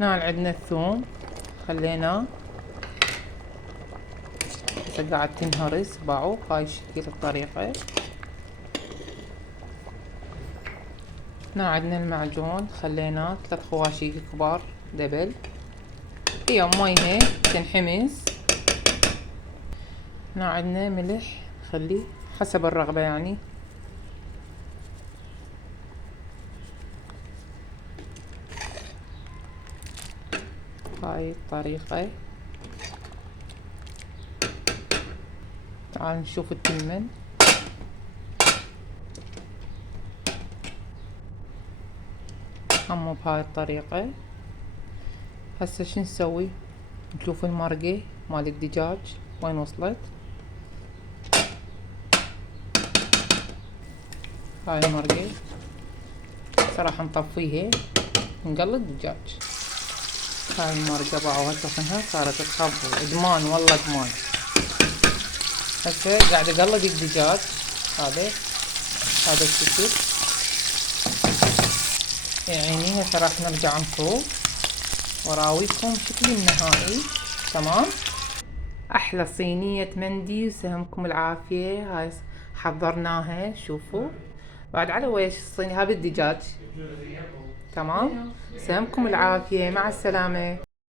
هنا عندنا الثوم خليناه هسه قاعد تنهرس باعو هاي الطريقة. هنا عندنا المعجون خليناه 3 خواشي كبار دبل فيهم مي هيك تنحمس. هنا عندنا ملح خليه حسب الرغبة يعني. هاي الطريقة. تعال نشوف التمن. همه بهاي الطريقة. هسه شو نسوي؟ نشوف المرقة مال الدجاج وين وصلت. هاي المرقة صراحة نطفيها نقلي الدجاج. هاي المرقة باعو هسه خنها صارت تخبل ادمان والله ادمان. هسه قاعد اقلب الدجاج هذا الشكل يعني. هسه راح نرجع نصوب وراويكم شكل النهائي. تمام. احلى صينية مندي وسهمكم العافية. هاي حضرناها شوفوا بعد على ويش الصيني هذا بالدجاج. تمام. سهمكم العافية مع السلامة.